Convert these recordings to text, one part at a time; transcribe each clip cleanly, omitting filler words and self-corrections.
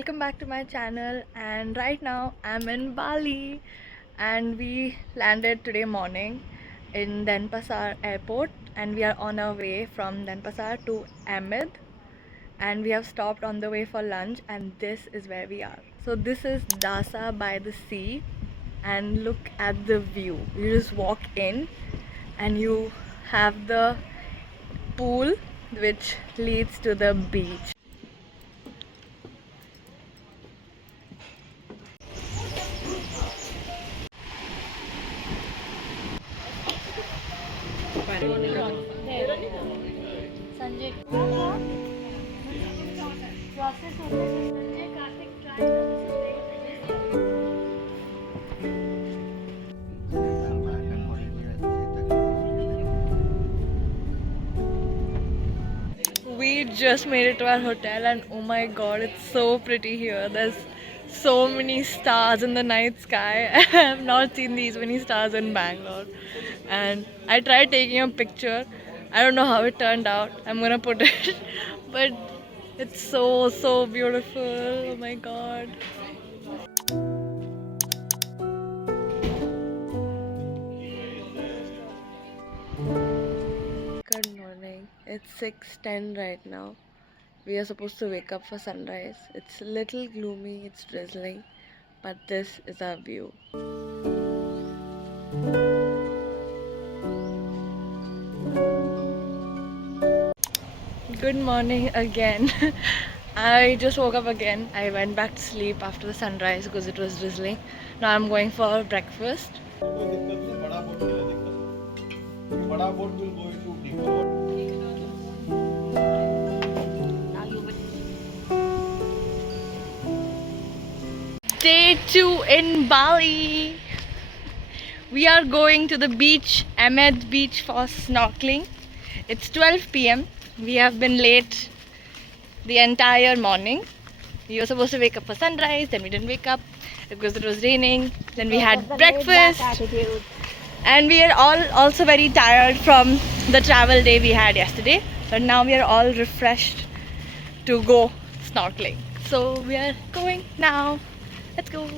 welcome back to my channel. And right now I'm in Bali and we landed today morning in Denpasar airport and we are on our way from Denpasar to Ahmed, and we have stopped on the way for lunch, and this is where we are. So this is Dasa by the sea, and look at the view. You just walk in and you have the pool which leads to the beach. Sanjay process होते हैं Sanjay Kartik We just made it to our hotel and oh my god, it's so pretty here. There's so many stars in the night sky. I have not seen these many stars in Bangalore. And I tried taking a picture. I don't know how it turned out. I'm gonna put it. But it's so beautiful. Oh my god. Good morning. It's 6:10 right now. We are supposed to wake up for sunrise. It's a little gloomy, it's drizzling, but this is our view. Good morning again. I just woke up again. I went back to sleep after the sunrise because it was drizzling. Now I'm going for breakfast. Day 2 in Bali. We are going to the beach, Ahmed Beach, for snorkeling. It's 12 p.m. We have been late the entire morning. We were supposed to wake up for sunrise, then we didn't wake up because it was raining. Then we had breakfast. And we are all also very tired from the travel day we had yesterday. But now we are all refreshed to go snorkeling. So we are going now. Let's go.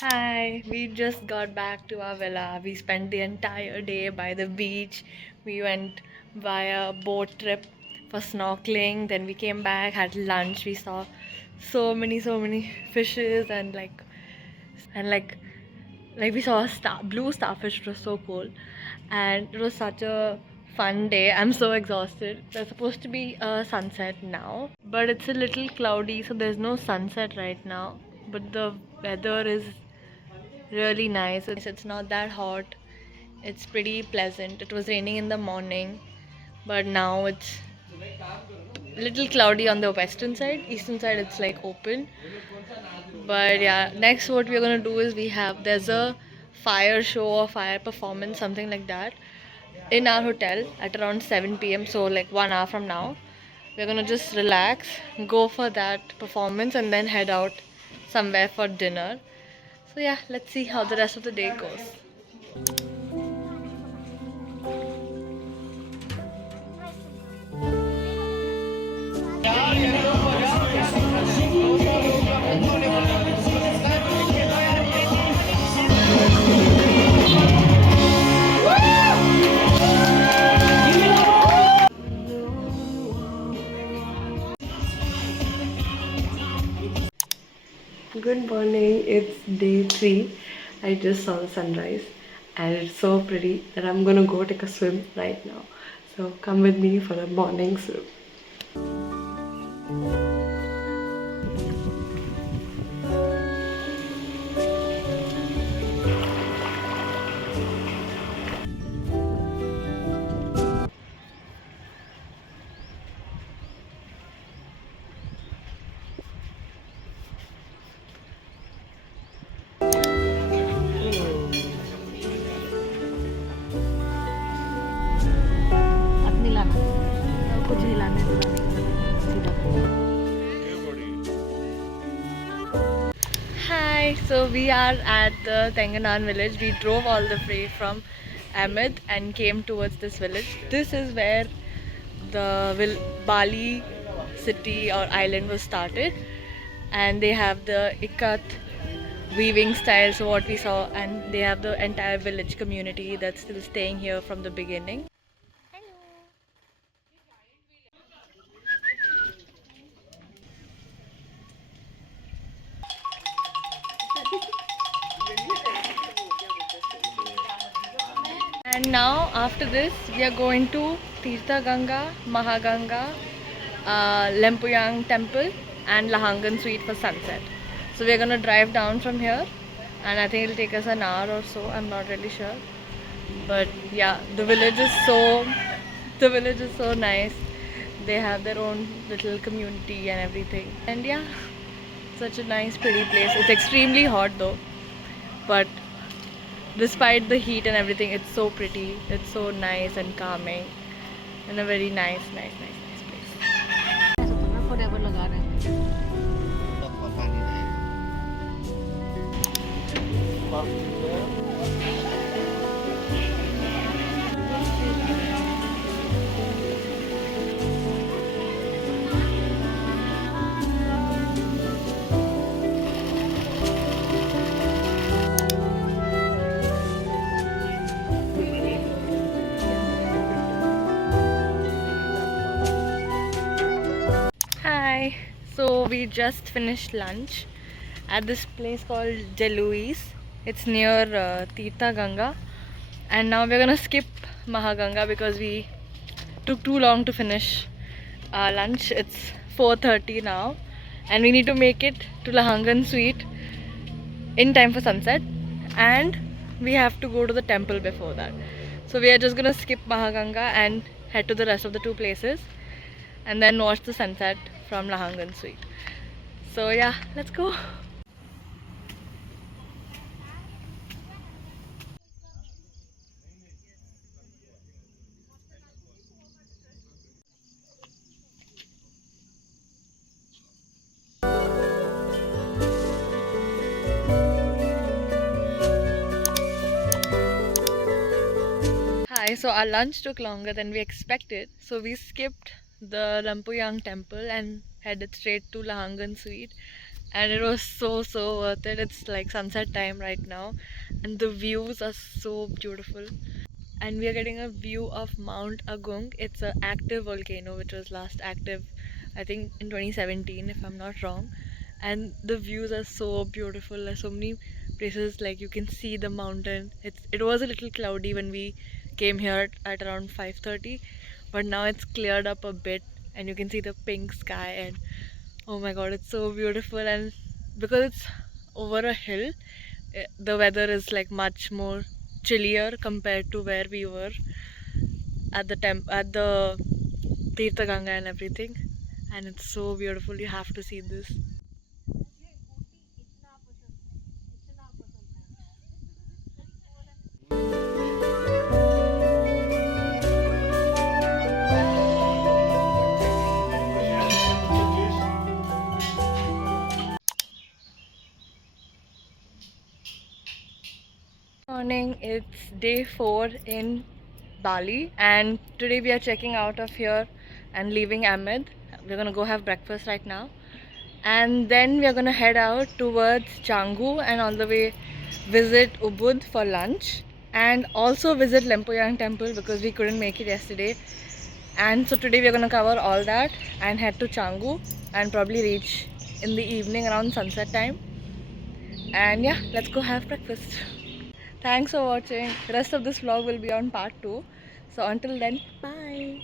Hi, we just got back to our villa. We spent the entire day by the beach. We went via boat trip for snorkeling. Then we came back, had lunch. We saw so many fishes and like we saw a blue starfish. It was so cool, and it was such a fun day. I'm so exhausted. There's supposed to be a sunset now, but it's a little cloudy, so there's no sunset right now. But the weather is really nice. It's not that hot. It's pretty pleasant. It was raining in the morning, but now it's little cloudy on the western side. Eastern side it's like open. But yeah, next what we're gonna do is there's a fire show or fire performance, something like that, in our hotel at around 7 p.m. So like 1 hour from now. We're gonna just relax, go for that performance, and then head out somewhere for dinner. So yeah, let's see how the rest of the day goes. Good morning, it's day 3. I just saw the sunrise and it's so pretty that I'm gonna go take a swim right now. So come with me for a morning swim. Hi, so we are at the Tenganan village. We drove all the way from Ahmed and came towards this village. This is where the Bali city or island was started, and they have the ikat weaving style, so what we saw, and they have the entire village community that's still staying here from the beginning. And now after this we are going to Tirtha Ganga, Mahaganga, Lempuyang temple and Lahangan Sweet for sunset. So we are gonna drive down from here and I think it'll take us an hour or so, I'm not really sure. But yeah, the village is so nice. They have their own little community and everything. And yeah, such a nice pretty place. It's extremely hot though, but despite the heat and everything, it's so pretty. It's so nice and calming and a very nice place. Hi, so we just finished lunch at this place called Deluise. It's near Tirtha Ganga, and now we're gonna skip Mahaganga because we took too long to finish our lunch. It's 4:30 now, and we need to make it to Lahangan Sweet in time for sunset, and we have to go to the temple before that. So we are just gonna skip Mahaganga and head to the rest of the two places and then watch the sunset from Lahangan Sweet. So yeah, let's go. Hi, so our lunch took longer than we expected. So we skipped the Lampuyang temple and headed straight to Lahangan Sweet. And it was so worth it. It's like sunset time right now. And the views are so beautiful. And we are getting a view of Mount Agung. It's an active volcano which was last active, I think, in 2017 if I'm not wrong. And the views are so beautiful. There's so many places like you can see the mountain. It was a little cloudy when we came here at around 5:30, but now it's cleared up a bit and you can see the pink sky, and oh my god, it's so beautiful. And because it's over a hill, the weather is like much more chillier compared to where we were at the Tirtha Ganga and everything, and it's so beautiful. You have to see this. Morning, it's day 4 in Bali, and today we are checking out of here and leaving Ahmed. We're gonna go have breakfast right now, and then we are gonna head out towards Canggu and all the way visit Ubud for lunch, and also visit Lempuyang temple because we couldn't make it yesterday. And so today we are gonna cover all that and head to Canggu and probably reach in the evening around sunset time. And yeah, let's go have breakfast. Thanks for watching. The rest of this vlog will be on part 2. So until then, bye.